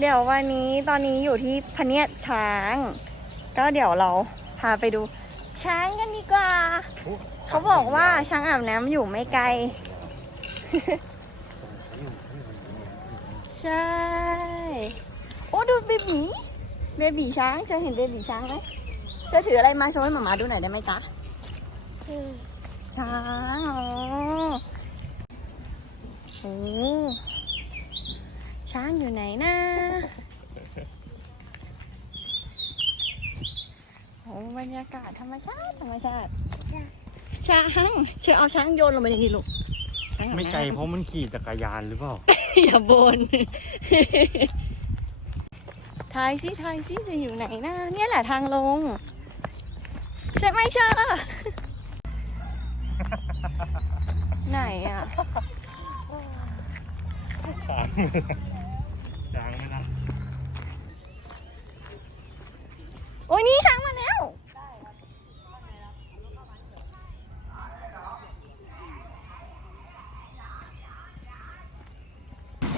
เดี๋ยววันนี้ตอนนี้อยู่ที่พเนียดช้าง ก็เดี๋ยวเราพาไปดู ช้างกันดีกว่า เขาบอกว่าช้างอาบน้ำอยู่ไม่ไกล ใช่ โอ้ดูเบบีเบบีช้างจะเห็นเบบีช้างไหมจะถืออะไรมาโชว์ให้หมามาดูหน่อยได้ไหมจ๊ะช้างอ๋อโอ้ ช้างอยู่ไหนนะโอ้บรรยากาศธรรมชาติธรรมชาติ ช้าง เชื่อเอาช้างโยนลงไปในนี้ลูกช้างอาบไม่น้ำไกลเพราะมันขี่จักรยานหรือเปล่า อย่าบน ทายสิทายสิจะอยู่ไหนนะเนี่ยแหละทางลง ใช่ไหมเชอไหนอะช้างช้างไหมนะ โอ้ยนี่ช้างมันแล้ว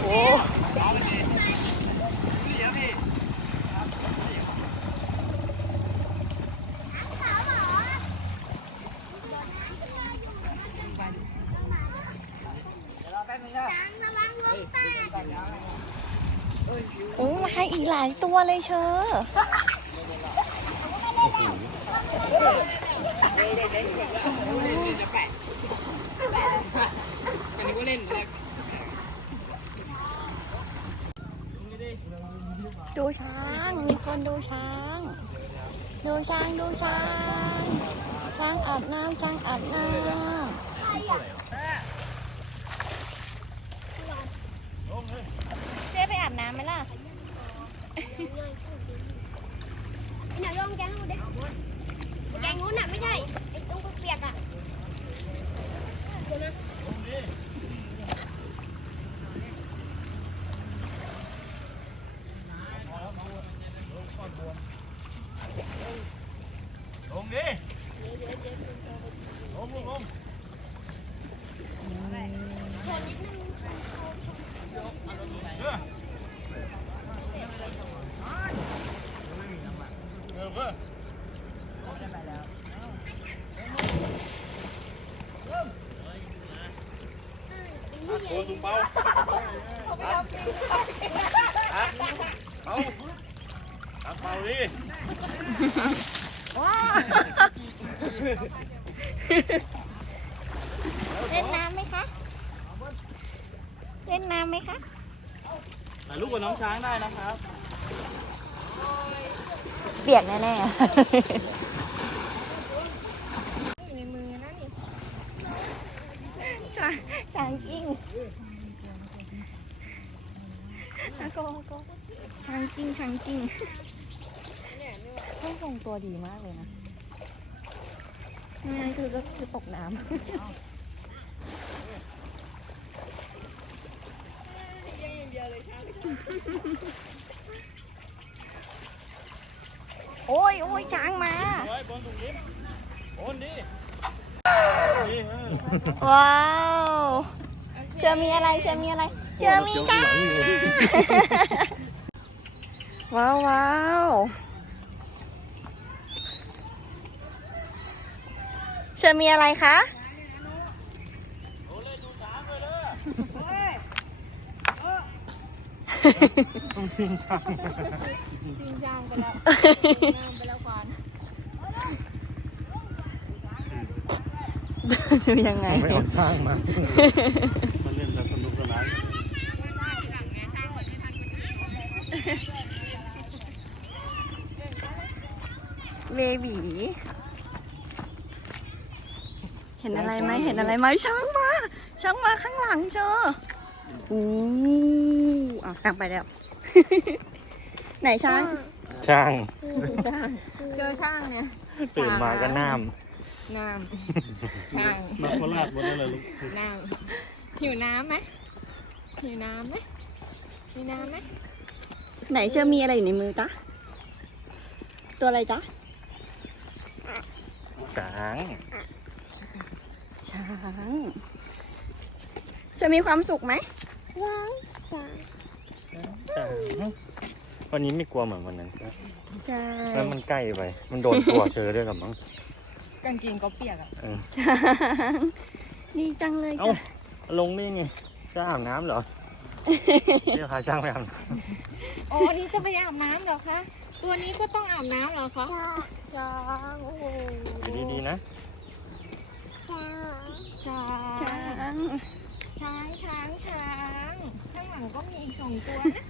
โอ้โอ้มาใหลายตัวเลยเชอดูช้าง มีคนดูช้าง ดูช้าง ดูช้าง ช้างอาบน้ำช้างอาบน้ำเจ๊ไปอาบน้ำไหมล่ะ ไอ้หนลองแกงดูดิแกงงูนน่ะไม่ใช่ไอ้ตรงเปียกๆอะเดี๋ยวนะ ลงดิลงลงลง เชิญนิดนึง เออเออเว้ยโอ้ตุ้มเป้าเอาเอาเป้าดิ ว้า เล่นน้ำไหมคะ เล่นน้ำไหมคะถ่ายรูปกับน้องช้างได้นะครับ เปียกแน่ๆอยู่ในมือนะนี่ช้างช้างกิ้งอาโกอาโกช้างกิ้งช้างกิ้ง ต้องทรงตัวดีมากเลยนะไม่งั้นคือก็คือตกน้ำ โอ้ยโอ้ยช้างมาไว้บนตรงนี้บนดินี่เออว้าวเชอมีอะไรเชอมีอะไรเชอมีช้างว้าวว้าว เชอมีอะไรคะต้องทิ้งช้างจริงจังไปแล้วน้ำไปแล้วควานดูยังไงไม่เอาช้างมามาเล่นแบบสนุกสนาน เบบี เห็นอะไรไหมเห็นอะไรไหมช้างมาช้างมาข้างหลังเจออู้อ้าวช้างไปแล้ว ไหนช้างช้างช่างเจอช่างเนี่ยตื่นมาก็น้น้ำำช่างมาโคราชหมดแล้วเลยลูกน้ำหิวน้ำไหมหิวน้ำไหมมีน้ำไหมไหนเชื่อมีอะไรอยู่ในมือจ๊ะตัวอะไรจ๊ะช้าง ช้างจะมีความสุขไหมว้าวจ้าช้างวันนี้ไม่กลัวเหมือนวันนั้นใช่แล้วมันใกล้ไป มันโดนตัวเชอด้วยกับมั้งกางเกงก็เปียกอะเออช้างดีจังเลยเอ้าจ้ะลงได้ไงจะอาบน้ำเหรอเดี๋ยวพาช่างไปอาบน้อ๋อนี่จะไปอาบน้ำเหรอคะ ตัวนี้ก็ต้องอาบน้ำเหรอคะช้างโอ้โหำอยู่ดีๆนะ ช้าช้างช้างช้างช้างข้างหลังก็มีอีกสองตัวนะ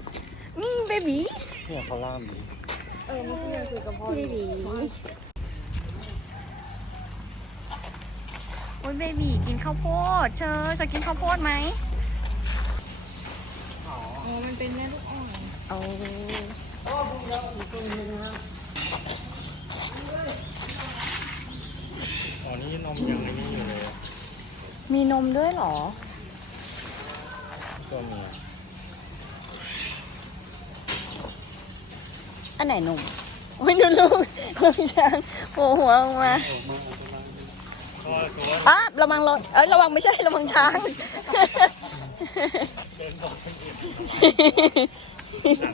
อืมเบบีเนี่ยเขาล่ามอยู่เออเมื่อกี้ยังคุยกับพ่อเบบีโอ้ยเบบีกินข้าวโพด เชอจะกินข้าวโพดไหมอ๋อ มันเป็นแม่ลูกอ่อนเอาอ๋ อนี่นมยังไงนี่อยู่เลยมีนมด้วยเหรอ ตัวเมียอันไหนนมโอ้ยดูลูกลูกช้างโผล่หัวออกมาก็คือว่าอะระวังรถเอ้ยระวังไม่ใช่ระวังช้าง เดินบอกคนอื่น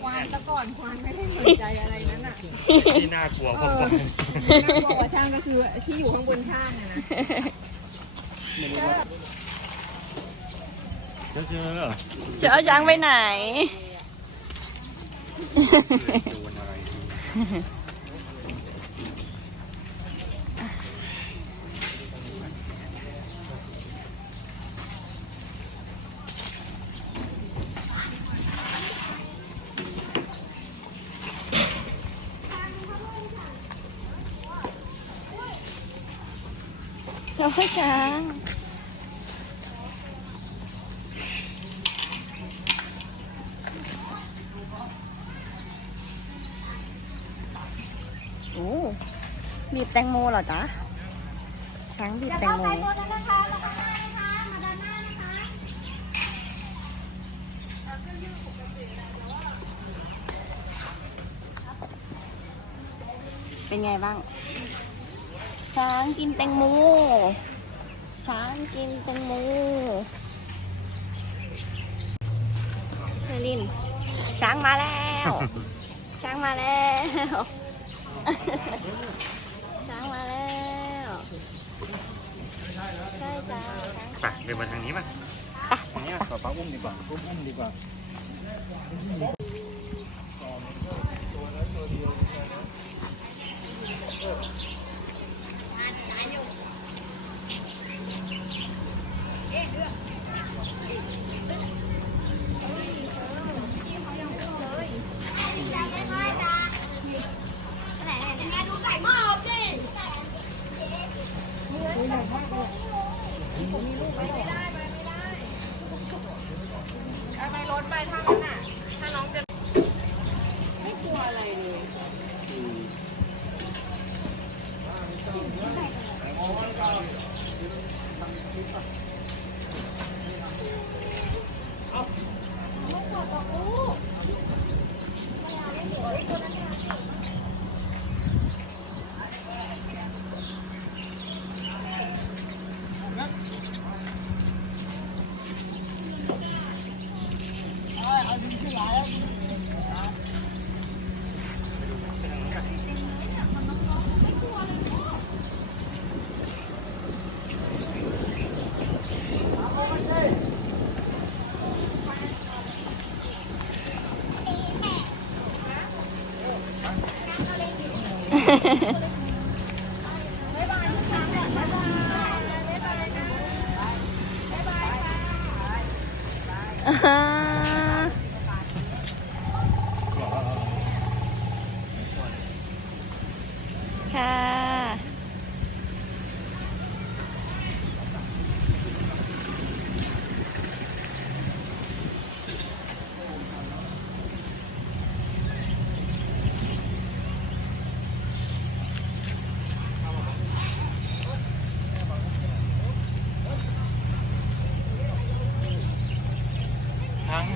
ควานตะก่อนควานไม่ได้สนใจอะไรนั่นน่ะที่น่ากลัวพอเออๆน่ากลัวกว่าช่างก็คือที่อยู่ข้างบนช่างอะนะเจอเจอเหรอจะเอาช้างไปไหน โดนอะไร เอาให้าโอ้บีบแตงโมเหรอจ๊ะช้างบีบแตงโมเป็นไงบ้าง ช้างกินแตงโม ช้างกินแตงโมเชลิน ช้างมาแล้ว ช้างมาแล้ว ช้างมาแล้ว ใช่จ้าช้างไปเดินมาทางนี้มั้ยเนี่ยขอป้าอุ้มดีกว่า อุ้มอุ้มดีกว่า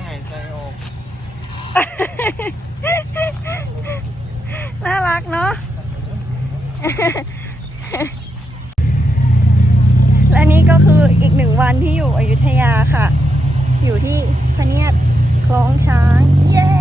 หายใจออก น่ารักเนาะ และนี่ก็คืออีกหนึ่งวันที่อยู่อยุธยาค่ะ อยู่ที่พเนียดคล้องช้าง เย้